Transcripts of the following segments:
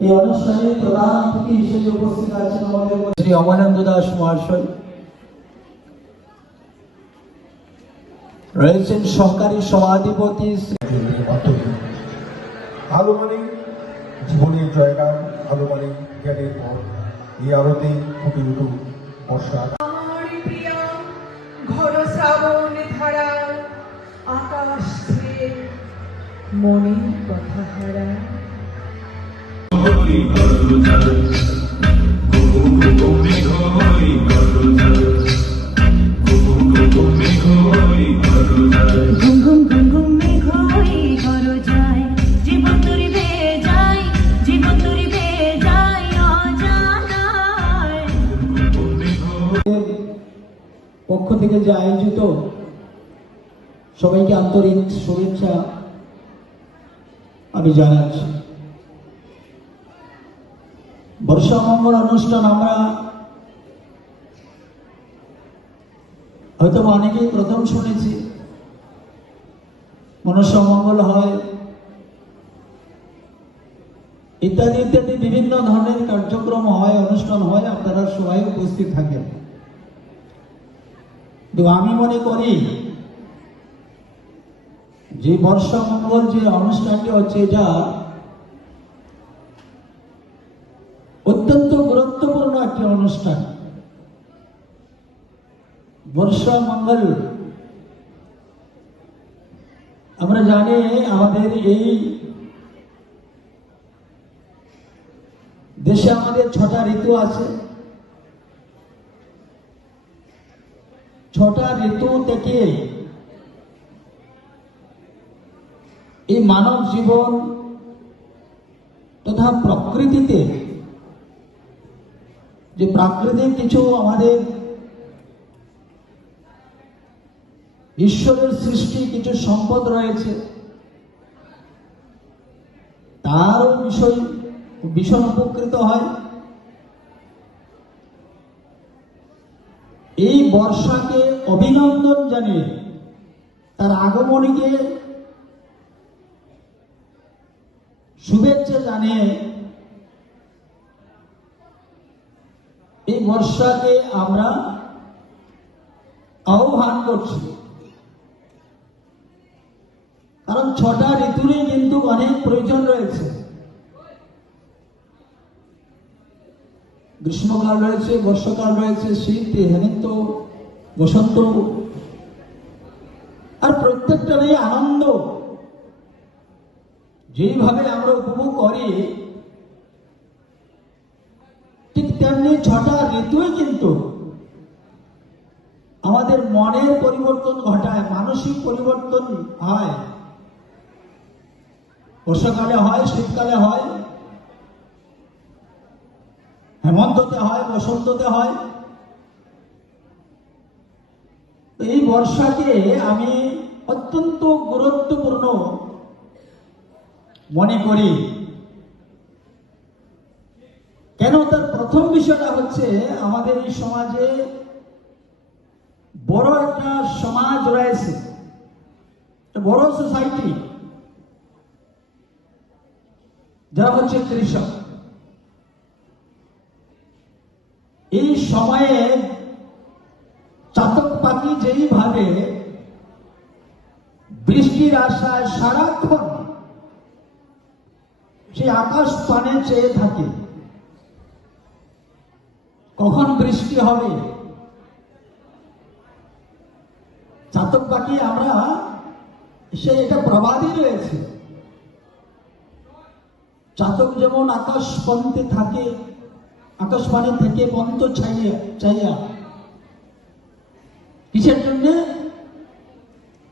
এই অনুষ্ঠানে প্রধান অতিথি হিসেবে উপস্থিত আছেন আমাদের শ্রী অমরেন্দ্র দাস মহাশয়। রয়েছেন সহকারী সভাধিপতি শ্রী মানে জীবনের জয়গান আলো মানে জ্ঞানের পর এই আলোতে ফুটে উঠুক বর্ষা আমার প্রিয়া ঘর শ্রাবণ ধারা আকাশ মনের কথা হারা। পক্ষ থেকে যে আয়োজিত সবাইকে আন্তরিক শুভেচ্ছা আমি জানাচ্ছি। বর্ষা মঙ্গল অনুষ্ঠান আমরা হয়তো অনেকেই প্রথম শুনেছি। মনসা মঙ্গল হয়। ইত্যাদি ইত্যাদি বিভিন্ন ধরনের কার্যক্রম হয়, অনুষ্ঠান হয়, আপনারা সবাই উপস্থিত থাকেন। আমি মনে করি যে বর্ষা মঙ্গল যে অনুষ্ঠানটি হচ্ছে, এটা অত্যন্ত গুরুত্বপূর্ণ একটি অনুষ্ঠান। বর্ষা মঙ্গল। আমরা জানি আমাদের এই দেশে আমাদের ছটা ঋতু আছে। ছটা ঋতু থেকে এই মানব জীবন তথা প্রকৃতিতে যে প্রাকৃতিক কিছু আমাদের ঈশ্বরের সৃষ্টি কিছু সম্পদ রয়েছে, তারও বিষয় ভীষণ উপকৃত হয়। এই বর্ষাকে অভিনন্দন জানিয়ে তার আগমনীকে শুভেচ্ছা জানিয়ে এই বর্ষাকে আমরা আহ্বান করছি। কারণ ছটা ঋতুরই কিন্তু অনেক প্রয়োজন রয়েছে। গ্রীষ্মকাল রয়েছে, বর্ষাকাল রয়েছে, শীত, হেমন্ত, বসন্ত। আর প্রত্যেকটারই আনন্দ। যেইভাবে আমরা উপভোগ করি ঠিক ছটা ঋতুই কিন্তু আমাদের মনের পরিবর্তন ঘটায়, মানসিক পরিবর্তন হয়। বর্ষাকালে হয়, শীতকালে হয়, হেমন্ততে হয়, বসন্ততে হয়। এই বর্ষাকে আমি অত্যন্ত গুরুত্বপূর্ণ মনে করি কেন তার প্রথম বিষয়টা হচ্ছে আমাদের এই সমাজে বড় একটা সমাজ রয়েছে। বড় সোসাইটি যারা হচ্ছে কৃষক। এই সময়ে চাতক পাখি যেইভাবে বৃষ্টির আশায় সারাক্ষণ সেই আকাশ পানে চেয়ে থাকে কখন বৃষ্টি হবে? চাতক পাখি আমরা সে এটা প্রবাদই রয়েছে। চাতক যেমন আকাশ পন্থে থাকে, আকাশবাণী থেকে পন্ত চাইয়া চাইয়া কিসের জন্যে?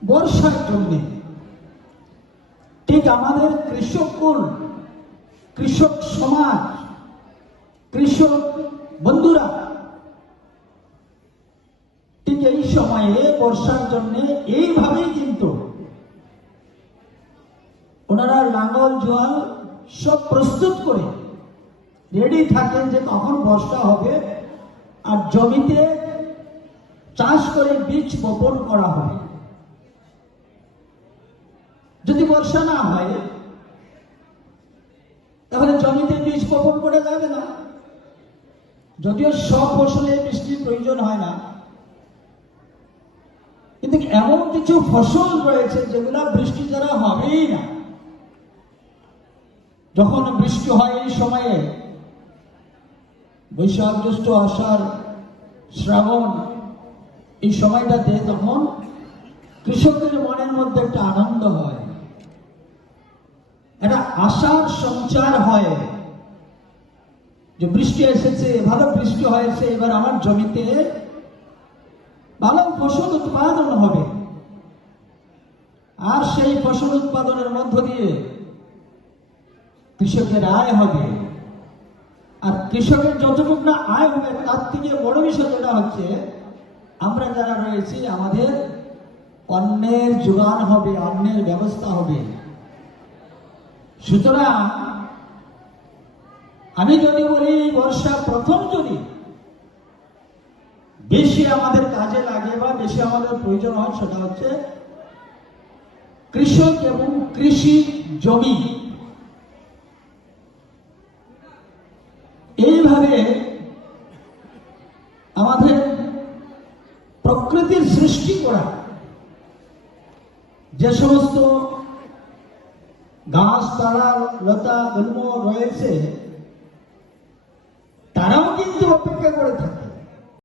বর্ষার জন্যে। ঠিক আমাদের কৃষককুল, কৃষক সমাজ, কৃষক বন্ধুরা, ঠিক এই সময়ে বর্ষার জন্য এইভাবেই কিন্তু ওনারা লাঙ্গল, জোয়াল সব প্রস্তুত করে রেডি থাকেন যে কখন বর্ষা হবে আর জমিতে চাষ করে বীজ বপন করা হবে। যদি বর্ষা না হয়, তাহলে জমিতে বীজ বপন করে যাবে না। যদিও সব ফসলে বৃষ্টির প্রয়োজন হয় না, কিন্তু এমন কিছু ফসল রয়েছে যেগুলো বৃষ্টি দ্বারা হবেই না। যখন বৃষ্টি হয় এই সময়ে বৈশাখ জ্যৈষ্ঠ আষাঢ়, শ্রাবণ, এই সময়টাতে তখন কৃষকের মনের মধ্যে একটা আনন্দ হয়। একটা আশার সঞ্চার হয়। যে বৃষ্টি এসেছে ভালো বৃষ্টি হয়েছে, এবার আমার জমিতে ভালো ফসল উৎপাদন হবে। আর সেই ফসল উৎপাদনের মধ্য দিয়ে কৃষকের আয় হবে। আর কৃষকের যতটুকু না আয় হবে, তার থেকে বড় বিষয় যেটা হচ্ছে, আমরা যারা রয়েছি, আমাদের অন্যের যোগান হবে অন্যের ব্যবস্থা হবে। সুতরাং আমি যদি বলি বর্ষা প্রথম যদি বেশি আমাদের কাজে লাগে বা বেশি আমাদের প্রয়োজন হয়, সেটা হচ্ছে কৃষক এবং কৃষি জমি। এইভাবে আমাদের প্রকৃতির সৃষ্টি করা, যে সমস্ত গাছপালা লতা, গুল্ম রয়েছে তারাও কিন্তু অপেক্ষা করে থাকে।